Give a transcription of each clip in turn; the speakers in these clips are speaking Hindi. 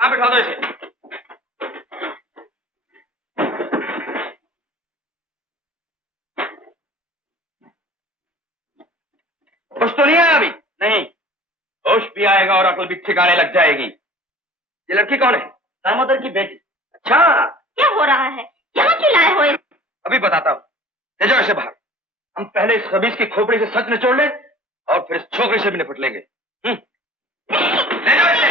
कहाँ बिठा दो इसे? होश तो नहीं आया अभी? नहीं, होश भी आएगा और अकल भी ठिकाने लग जाएगी। ये लड़की कौन है? दामोदर की बेटी। अच्छा, क्या हो रहा है? यहाँ क्यों लाए हो? अभी बताता हूँ। ले जाओ इसे बाहर। हम पहले इस खबीज की खोपड़ी से सच निचोड़ लें और फिर इस छोकरी से भी निपट लेंगे। ले जाओ इसे।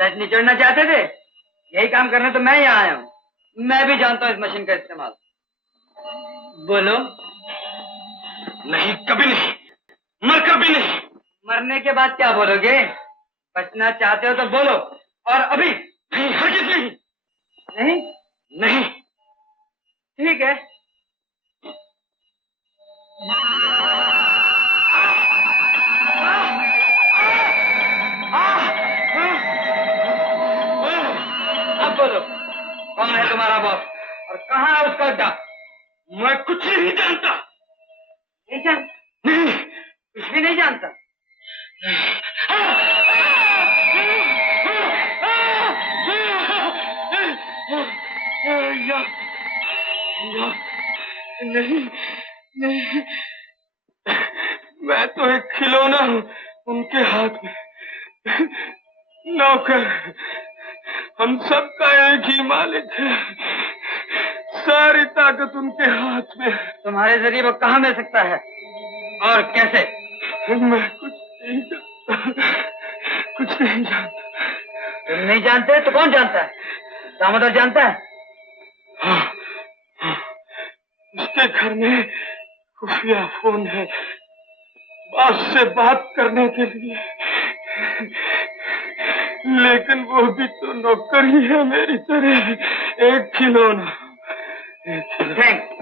सच निचोड़ना चाहते थे? यही काम करने तो मैं यहाँ आया हूँ। मैं भी जानता हूँ इस मशीन का इस्तेमाल। बोलो। नहीं, कभी नहीं, मरकर भी नहीं। मरने के बाद क्या बोलोगे? बचना चाहते हो तो बोलो, और अभी। नहीं, हरगिज़ नहीं। नहीं? नहीं। ठीक है। अब बोलो, कौन है तुम्हारा बॉस और कहाँ है उसका अड्डा? मैं कुछ नहीं जानता। नहीं जानता? नहीं, कुछ भी नहीं जानता? नहीं, नहीं, मैं तो एक खिलौना हूँ उनके हाथ में, नौकर। हम सबका एक ही मालिक है, सारी ताकत उनके हाथ में। तुम्हारे जरिए वो कहाँ मिल सकता है और कैसे? मैं कुछ नहीं जानता, कुछ नहीं जानता। तुम नहीं जानते तो कौन जानता है? दामोदर जानता है? हाँ, हाँ, उसके घर में खुफिया फोन है, बॉस से बात करने के लिए। लेकिन वो भी तो नौकर ही है मेरी तरह, एक खिलौना। थैंक्स।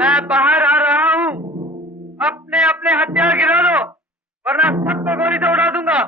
मैं बाहर आ रहा हूँ। अपने अपने हथियार गिरा दो, वरना सबको गोली से उड़ा दूंगा।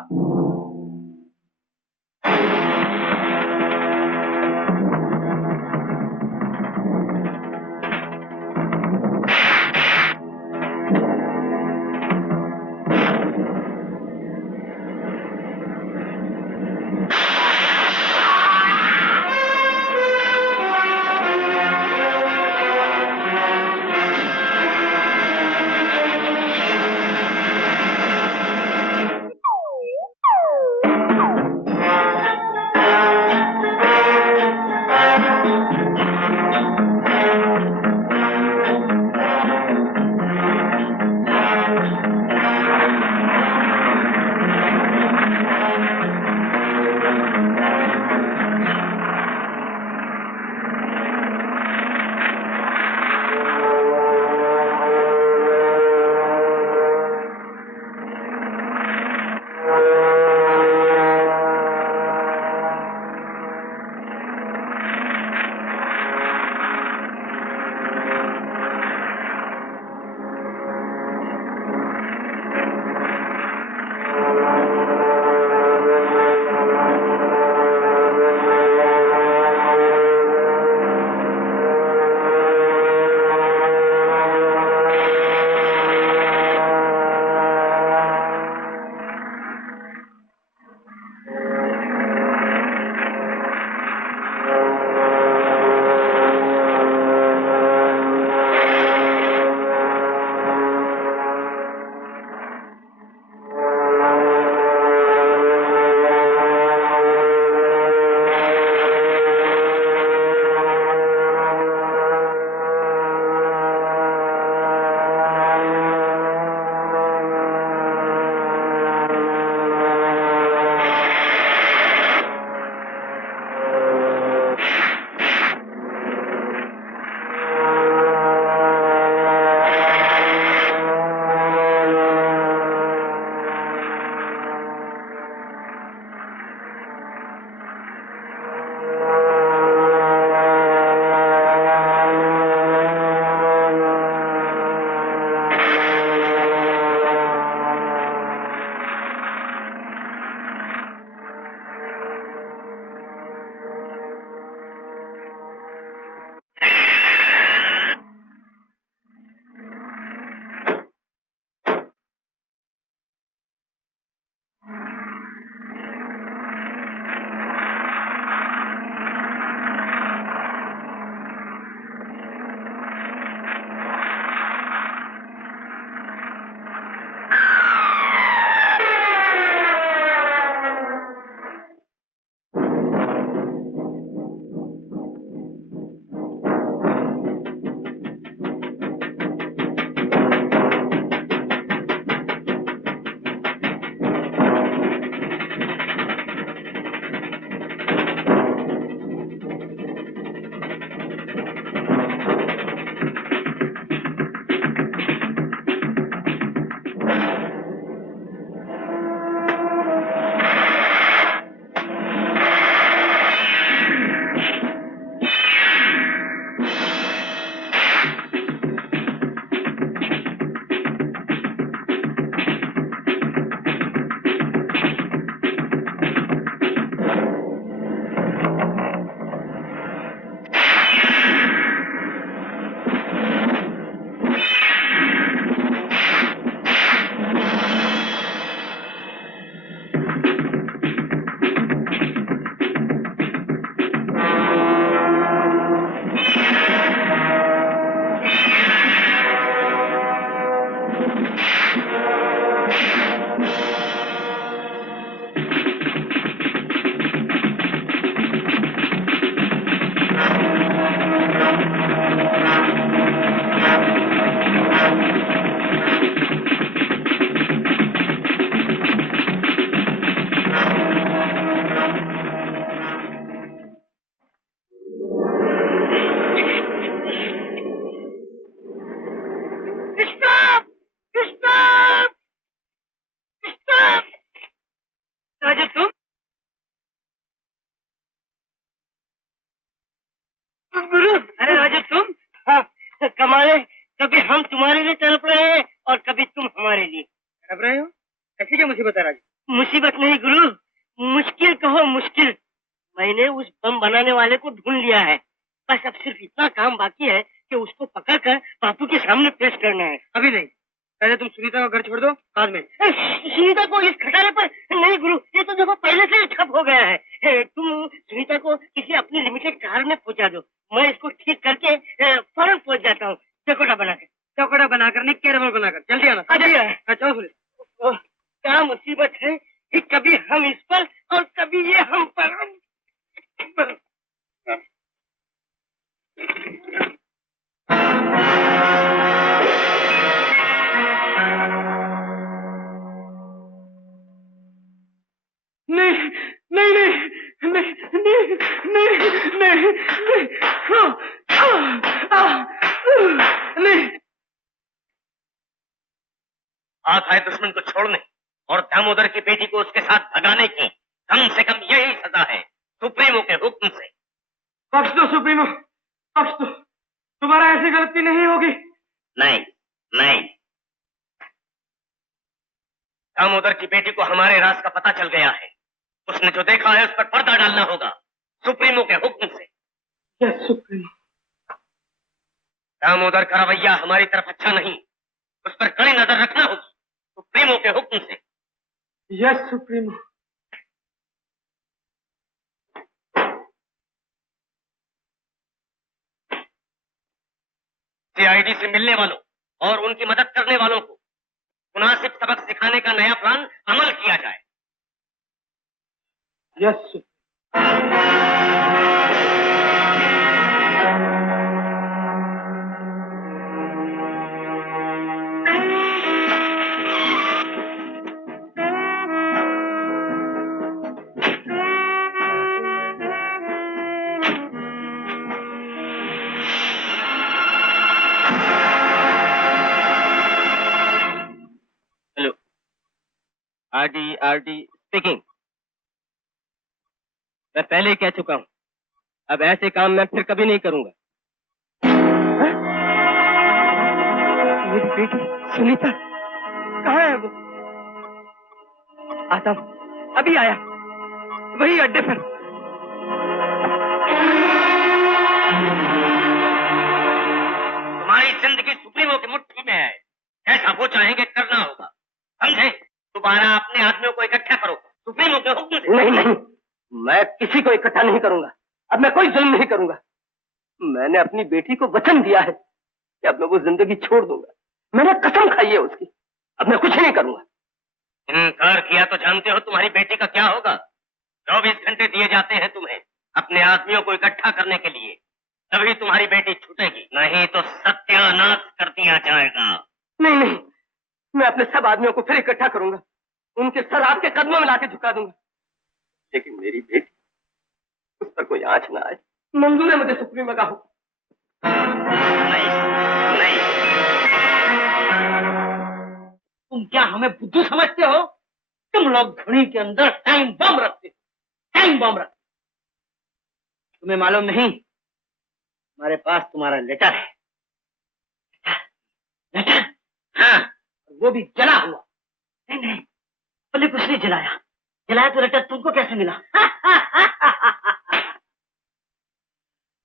हमारे, कभी हम तुम्हारे लिए तड़प रहे हैं और कभी तुम हमारे लिए तड़प रहे हो। ऐसी क्या मुसीबत है राजू? मुसीबत नहीं गुरु, मुश्किल कहो मुश्किल। मैंने उस बम बनाने वाले को ढूंढ लिया है। बस अब सिर्फ इतना काम बाकी है कि उसको पकड़कर बापू के सामने पेश करना है। अभी नहीं, पहले तुम सुनीता का घर छोड़ दो, बाद में। सुनीता को इस खटारे पर नहीं गुरु, ये तो देखो पहले से ही ठप हो गया है। तुम सुनीता को किसी अपनी लिमिटेड कार में पहुंचा दो, मैं इसको ठीक करके फौरन पहुंच जाता हूँ। चौकड़ा बनाकर, चौकड़ा बनाकर नहीं, कैरमल बनाकर। जल्दी आना। चलो सुनीता। क्या मुसीबत है कि कभी हम इस पर और कभी ये हम पर। नहीं नहीं नहीं नहीं नहीं नहीं नहीं। हाथ आए दुश्मन को छोड़ने और दामोदर की बेटी को उसके साथ भगाने की कम से कम यही सजा है, सुप्रीमो के हुक्म से। बख्श दो सुप्रीमो, बख्श दो। दोबारा ऐसी गलती नहीं होगी। नहीं नहीं, दामोदर की बेटी को हमारे राज का पता चल गया है। उसने जो देखा है उस पर पर्दा डालना होगा, सुप्रीमो के हुक्म से। Yes supremo. दामोदर का रवैया हमारी तरफ अच्छा नहीं, उस पर कड़ी नजर रखना होगी, सुप्रीमो के हुक्म से। Yes supremo. सीआईडी से मिलने वालों और उनकी मदद करने वालों को मुनासिब सबक सिखाने का नया प्लान अमल किया जाए। यस। RD speaking. मैं पहले ही कह चुका हूं, अब ऐसे काम मैं फिर कभी नहीं करूंगा। मेरी बेटी सुनीता कहाँ है? वो आता हूं, अभी आया, वही अड्डे पर। तुम्हारी जिंदगी सुप्रीमो की मुट्ठी में है, ऐसा वो चाहेंगे करना होगा, समझे? दोबारा अपने आदमियों को इकट्ठा करो, सुप्रीमो के हुक्म से। नहीं नहीं, मैं किसी को इकट्ठा नहीं करूंगा। अब मैं कोई जुल्म नहीं करूंगा। मैंने अपनी बेटी को वचन दिया है कि अब मैं वो जिंदगी छोड़ दूंगा। मैंने कसम खाई है उसकी। अब मैं कुछ नहीं करूंगा। इनकार किया तो जानते हो तुम्हारी बेटी का क्या होगा? 24 घंटे दिए जाते हैं तुम्हें अपने आदमियों को इकट्ठा करने के लिए, तभी तुम्हारी बेटी छूटेगी, नहीं तो सत्यानाश कर दिया जाएगा। नहीं नहीं, मैं अपने सब आदमियों को फिर इकट्ठा करूंगा, उनके सर आपके कदमों में लाके झुका दूंगा, लेकिन मेरी बेटी, उस पर कोई आंच ना आए। मंजूर है मुझे सुप्रीमो का हुक्म। नहीं नहीं, तुम क्या हमें बुद्धू समझते हो? तुम लोग घड़ी के अंदर टाइम बम रखते हो, टाइम बम रखते। तुम्हें मालूम नहीं, हमारे पास तुम्हारा लेटर है। लेटर? हाँ, वो भी जला हुआ। नहीं नहीं, बोले कुछ नहीं जलाया। जलाया तो लेटर तुमको कैसे मिला?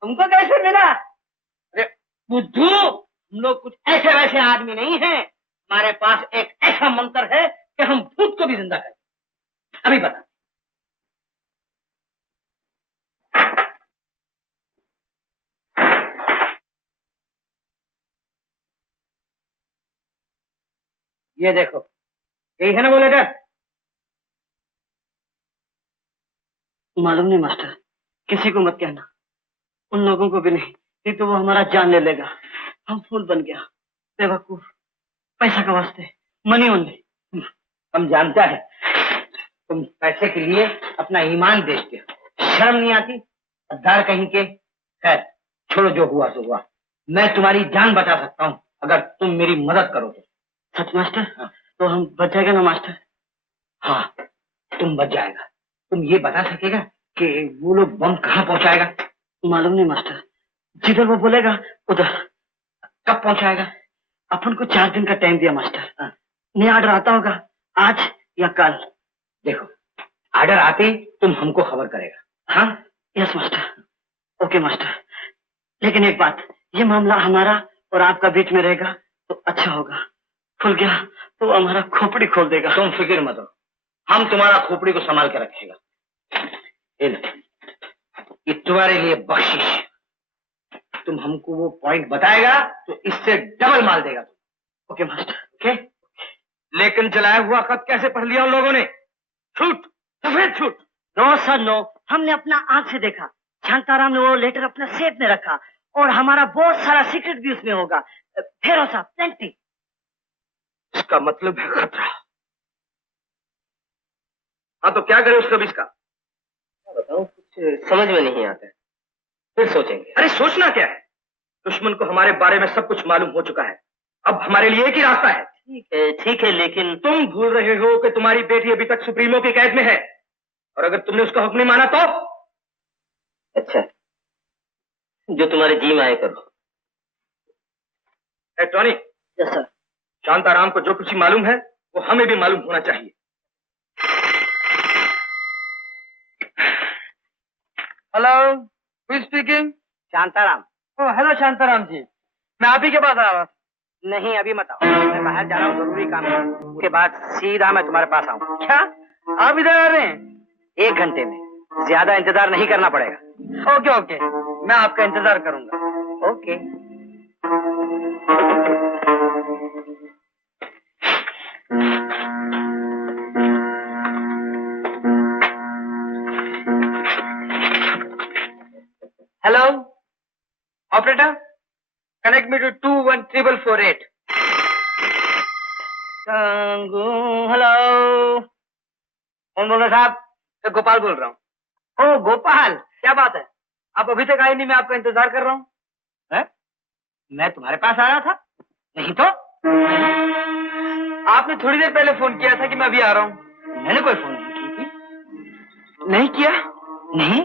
तुमको कैसे मिला? अरे बुद्धू, हम लोग कुछ ऐसे वैसे आदमी नहीं हैं। हमारे पास एक ऐसा मंत्र है कि हम भूत को भी जिंदा करें। अभी बता। ये देखो, यही है ना वो लेटर? मालूम नहीं मास्टर, किसी को मत कहना, उन लोगों को भी नहीं तो वो हमारा जान ले लेगा। हम फूल बन गया, बेवकूफ, पैसा का वास्ते, मनी ओनली। हम जानता है तुम पैसे के लिए अपना ईमान बेचते हो, शर्म नहीं आती? गद्दार कहीं के। खैर छोड़ो, जो हुआ सो हुआ। मैं तुम्हारी जान बचा सकता हूँ अगर तुम मेरी मदद करो तो। सच मास्टर? हाँ। तो हम बच जाएगा ना मास्टर? हाँ, तुम बच जाएगा। तुम ये बता सकेगा कि वो लोग बम कहाँ पहुंचाएगा? मालूम नहीं मास्टर, जिधर वो बोलेगा उधर। कब पहुंचाएगा? अपन को 4 दिन का टाइम दिया मास्टर। नया ऑर्डर आता होगा आज या कल। देखो, ऑर्डर आते ही तुम हमको खबर करेगा। हाँ? Yes master. Okay master. लेकिन एक बात, ये मामला हमारा और आपका बीच में रहेगा तो अच्छा होगा। खुल गया तो हमारा खोपड़ी खोल देगा। तुम फिक्र मत हो, हम तुम्हारा खोपड़ी को संभाल के रखेगा। ये तुम्हारे लिए बख्शिश। तुम हमको वो पॉइंट बताएगा तो इससे डबल माल देगा। Okay master. ओके? लेकिन जलाया हुआ खत कैसे पढ़ लिया उन लोगों ने? झूठ, सफेद झूठ। नो सर नो, हमने अपना आंख से देखा। शांताराम ने वो लेटर अपने सेफ में रखा और हमारा बहुत सारा सीक्रेट भी उसमें होगा। भरोसा प्लेंटी। इसका मतलब है खतरा। हाँ तो क्या करे उस रबिश का? बताओ, कुछ समझ में नहीं आता है, फिर सोचेंगे। अरे सोचना क्या है? दुश्मन को हमारे बारे में सब कुछ मालूम हो चुका है। अब हमारे लिए एक ही रास्ता है। ठीक है, लेकिन तुम भूल रहे हो कि तुम्हारी बेटी अभी तक सुप्रीमो की कैद में है, और अगर तुमने उसका हुक्म नहीं माना तो? अच्छा, जो तुम्हारे जी में आए करो। टॉनी। Yes sir. शांताराम को जो कुछ मालूम है वो हमें भी मालूम होना चाहिए। Hello, who speaking? Shantaram. Oh hello Shantaram ji, मैं आप ही के पास आ रहा था। नहीं अभी मत आओ, मैं बाहर जा रहा हूँ, जरूरी काम है। उसके बाद सीधा मैं तुम्हारे पास आऊँ। क्या आप इधर आ रहे हैं? 1 घंटे में, ज्यादा इंतजार नहीं करना पड़ेगा। ओके ओके, मैं आपका इंतजार करूंगा। Okay. Hello operator, connect me to 214448। Hello, कौन बोल रहे साहब? मैं गोपाल बोल रहा हूँ। ओ गोपाल, क्या बात है, आप अभी तक आए नहीं? मैं आपका इंतजार कर रहा हूँ। मैं तुम्हारे पास आ रहा था। नहीं तो आपने थोड़ी देर पहले फोन किया था कि मैं अभी आ रहा हूँ। मैंने कोई फोन नहीं की थी। नहीं किया? नहीं,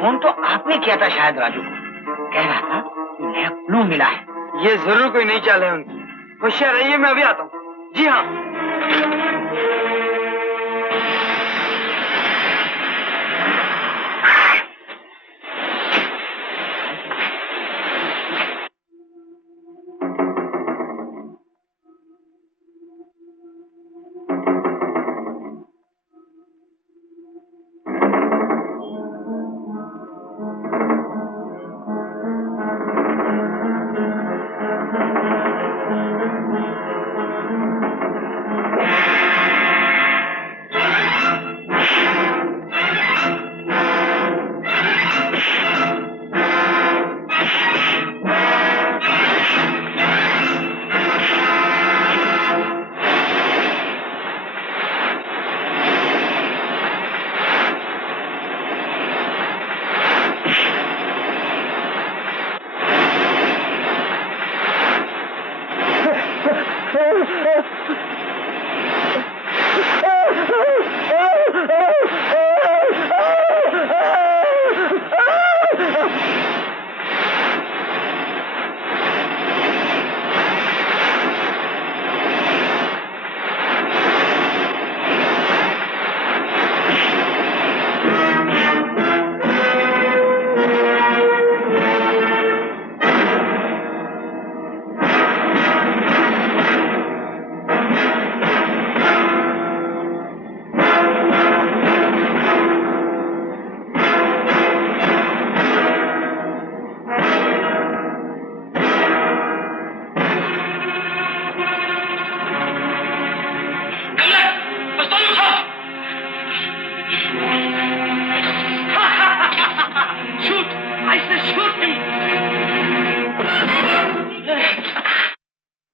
फोन तो आपने किया था शायद राजू को। कह रहा था कि नया क्लू मिला है। ये जरूर कोई नई चाल है उनकी। होशियार रहिए, मैं अभी आता हूँ। जी हाँ।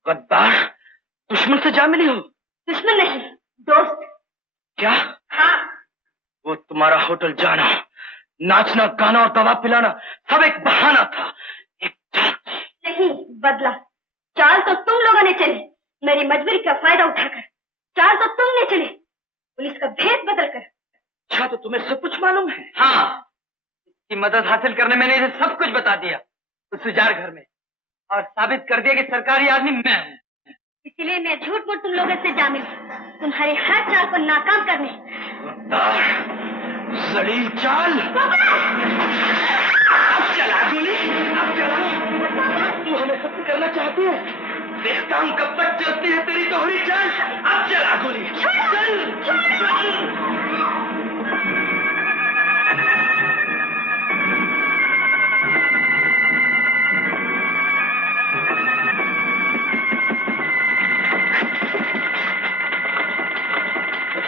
गद्दार, दुश्मन से जा मिली हो? दुश्मन नहीं, दोस्त। क्या? हाँ। वो तुम्हारा होटल जाना, नाचना, गाना और दवा पिलाना सब एक बहाना था, एक चाल थी। नहीं, बदला। चाल तो तुम लोगों ने चली, मेरी मजबूरी का फायदा उठाकर। चाल तो तुमने चली, पुलिस का भेद बदलकर। अच्छा, तो तुम्हें सब कुछ मालूम है? हाँ, इसकी मदद हासिल करने मैंने इसे सब कुछ बता दिया उस उजाड़ घर में। और साबित कर दिया कि सरकारी आदमी मैं हूँ। इसलिए मैं झूठ मूठ तुम लोगों से जा मिली, तुम्हारी हर चाल को नाकाम करने। जलील चाल। अब चला गोली, अब चला। तू हमें खत्म करना चाहती है? देखता हूँ कब तक चलती है तेरी दोहरी चाल। अब चला गोली। चल, चल।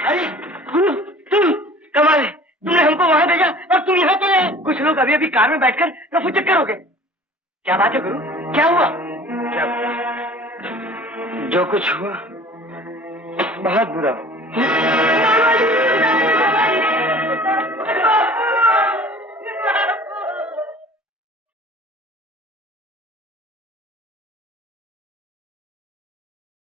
अरे गुरु, तुम कमाल है, तुमने हमको वहां भेजा और तुम यहाँ चले आए। कुछ लोग अभी अभी कार में बैठकर रफू चक्कर हो गए। क्या बात है गुरु, क्या हुआ? जो कुछ हुआ बहुत बुरा हुआ।